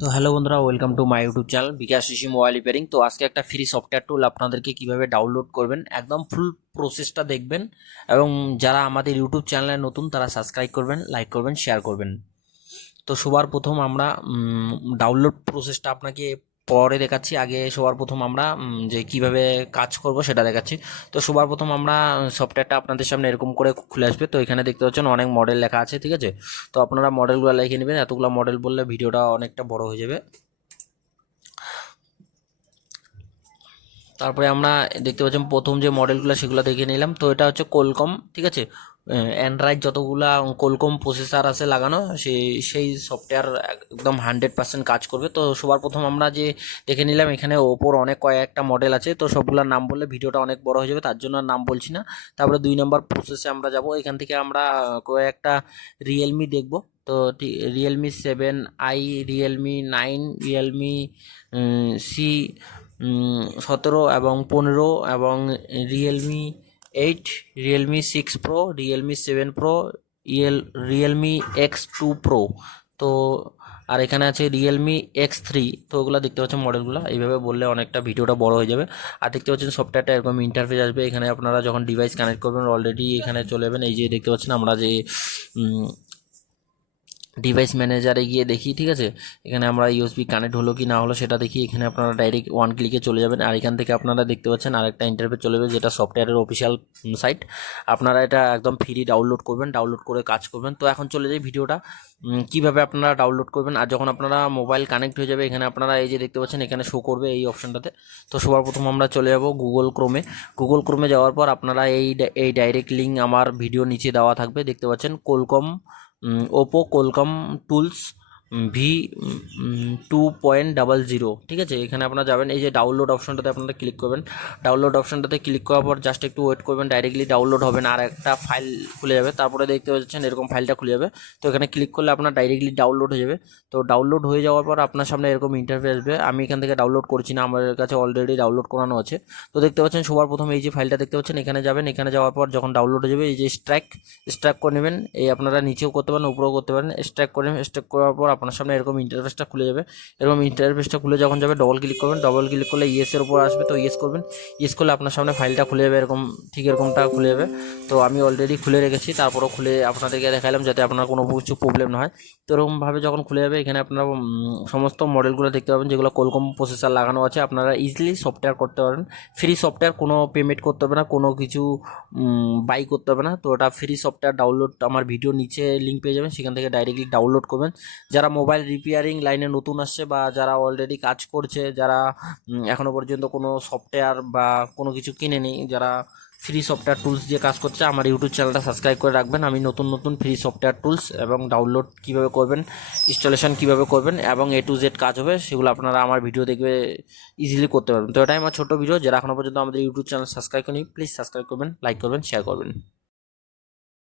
তো হ্যালো বন্ধুরা, welcome to my YouTube channel Bikash Rishi mobile repairing. তো আজকে একটা ফ্রি সফটওয়্যার টুল আপনাদেরকে কিভাবে ডাউনলোড করবেন একদম ফুল প্রসেসটা দেখবেন, এবং যারা আমাদের ইউটিউব চ্যানেলে নতুন তারা সাবস্ক্রাইব করবেন, লাইক করবেন, শেয়ার করবেন। তো সবার প্রথম আমরা ডাউনলোড প্রসেসটা আপনাকে পরে দেখাচ্ছি। আগে সবার প্রথম আমরা যে কিভাবে কাজ করব সেটা দেখাচ্ছি। তো সবার প্রথম আমরা সফটওয়্যারটা আপনাদের সামনে এরকম করে খুলে আসবে। তো এখানে দেখতে পাচ্ছেন অনেক মডেল লেখা আছে, ঠিক আছে। তো আপনারা মডেলগুলো লিখে নেবেন, এতগুলো মডেল বললে ভিডিওটা অনেকটা বড় হয়ে যাবে। তারপরে আমরা দেখতে পাচ্ছেন প্রথম যে মডেলগুলো সেগুলো দেখে নিলাম। তো এটা হচ্ছে কোলকম, ঠিক আছে। অ্যান্ড্রয়েড যতগুলা কোলকম প্রসেসর আছে লাগানো, সেই সফটওয়্যার একদম 100% কাজ করবে। তো সবার প্রথম আমরা যে দেখে নিলাম, এখানে ওপোর অনেক কয়েকটা মডেল আছে। তো সবগুলোর নাম বললে ভিডিওটা অনেক বড় হয়ে যাবে, তার জন্য আর নাম বলছি না। তারপরে 2 নম্বর প্রসেসে আমরা যাব। এখান থেকে আমরা কয়েকটা রিয়েলমি দেখব। তো Realme 7i, Realme 9, Realme C 17 এবং 15, এবং Realme 8, Realme 6 Pro, Realme 7 Pro, Realme X2 Pro। তো আর এখানে আছে Realme X3। তো ওগুলো দেখতে পাচ্ছেন মডেলগুলো, এইভাবে বললে অনেকটা ভিডিওটা বড় হয়ে যাবে। আর দেখতে পাচ্ছেন সফটওয়্যারটা এরকম ইন্টারফেস আসবে। এখানে আপনারা যখন ডিভাইস কানেক্ট করবেন অলরেডি এখানে চলে যাবেন। এই যে দেখতে পাচ্ছেন আমরা যে ডিভাইস ম্যানেজারে গিয়ে দেখি, ঠিক আছে। এখানে আমরা ইউএসবি কানেক্ট হলো কি না হলো সেটা দেখি। এখানে আপনারা ডাইরেক্ট ওয়ান ক্লিকে চলে যাবেন, আর এখান থেকে আপনারা দেখতে পাচ্ছেন আরেকটা ইন্টারফেস চলে যাবে, যেটা সফটওয়্যারের অফিসিয়াল সাইট। আপনারা এটা একদম ফ্রি ডাউনলোড করবেন, ডাউনলোড করে কাজ করবেন। তো এখন চলে যাই ভিডিওটা কীভাবে আপনারা ডাউনলোড করবেন। আর যখন আপনারা মোবাইল কানেক্ট হয়ে যাবে, এখানে আপনারা এই যে দেখতে পাচ্ছেন এখানে শো করবে এই অপশানটাতে। তো সবার প্রথম আমরা চলে যাব গুগল ক্রোমে যাওয়ার পর আপনারা এই ডাইরেক্ট লিঙ্ক আমার ভিডিও নিচে দেওয়া থাকবে, দেখতে পাচ্ছেন ওপো কোলকম টুলস V2.00, ঠিক আছে। এখানে আপনারা যাবেন, এই যে ডাউনলোড অপশনটাতে আপনারা ক্লিক করবেন। ডাউনলোড অপশনটাতে ক্লিক করার পর জাস্ট একটু ওয়েট করবেন, ডাইরেক্টলি ডাউনলোড হবে না, আর একটা ফাইল খুলে যাবে। তারপরে দেখতে পাচ্ছেন এরকম ফাইলটা খুলে যাবে। তো এখানে ক্লিক করলে আপনার ডাইরেক্টলি ডাউনলোড হয়ে যাবে। তো ডাউনলোড হয়ে যাওয়ার পর আপনার সামনে এরকম ইন্টারফেস আসবে। আমি এখান থেকে ডাউনলোড করছি না, আমার কাছে অলরেডি ডাউনলোড করানো আছে। তো দেখতে পাচ্ছেন সবার প্রথম এই যে ফাইলটা দেখতে পাচ্ছেন, এখানে যাবেন। এখানে যাওয়ার পর যখন ডাউনলোড হয়ে যাবে, এই যে স্ট্রাক করে নেবেন। এই আপনারা নিচেও করতে পারেন, উপরেও করতে পারেন। স্ট্রাক করার পর আপনার সামনে এরকম ইন্টারফেসটা খুলে যাবে। এরকম ইন্টারফেসটা খুলে যখন যাবে, ডবল ক্লিক করবেন। ডবল ক্লিক করলে ইয়েসের উপর আসবে, তো ইয়েস করবেন। ইয়েস করলে আপনার সামনে ফাইলটা খুলে যাবে, এরকম ঠিক এরকমটা খুলে যাবে। তো আমি অলরেডি খুলে রেখেছি, তারপরও খুলে আপনাদেরকে দেখালাম যাতে আপনার কোনো কিছু প্রবলেম না হয়। তো এরকমভাবে যখন খুলে যাবে, এখানে আপনারা সমস্ত মডেলগুলো দেখতে পাবেন যেগুলো কোলকম প্রসেসর লাগানো আছে। আপনারা ইজিলি সফটওয়্যার করতে পারেন, ফ্রি সফটওয়্যার, কোনো পেমেন্ট করতে হবে না, কোনো কিছু বাই করতে হবে না। তো ওটা ফ্রি সফটওয়্যার ডাউনলোড আমার ভিডিও নিচে লিঙ্ক পেয়ে যাবেন, সেখান থেকে ডাইরেক্টলি ডাউনলোড করবেন। যারা মোবাইল রিপেয়ারিং লাইনে নতুন আসছে, বা যারা অলরেডি কাজ করছে, যারা এখনও পর্যন্ত কোনো সফটওয়্যার বা কোনো কিছু কিনেনি, যারা ফ্রি সফটওয়্যার টুলস দিয়ে কাজ করছে, আমার ইউটিউব চ্যানেলটা সাবস্ক্রাইব করে রাখবেন। আমি নতুন নতুন ফ্রি সফটওয়্যার টুলস এবং ডাউনলোড কীভাবে করবেন, ইনস্টলেশন কীভাবে করবেন, এবং A to Z কাজ হবে, সেগুলো আপনারা আমার ভিডিও দেখবে ইজিলি করতে পারবেন। তো এটাই আমার ছোটো ভিডিও। যারা এখনও পর্যন্ত আমাদের ইউটিউব চ্যানেল সাবস্ক্রাইব করেনি, প্লিজ সাবস্ক্রাইব করবেন, লাইক করবেন, শেয়ার করবেন।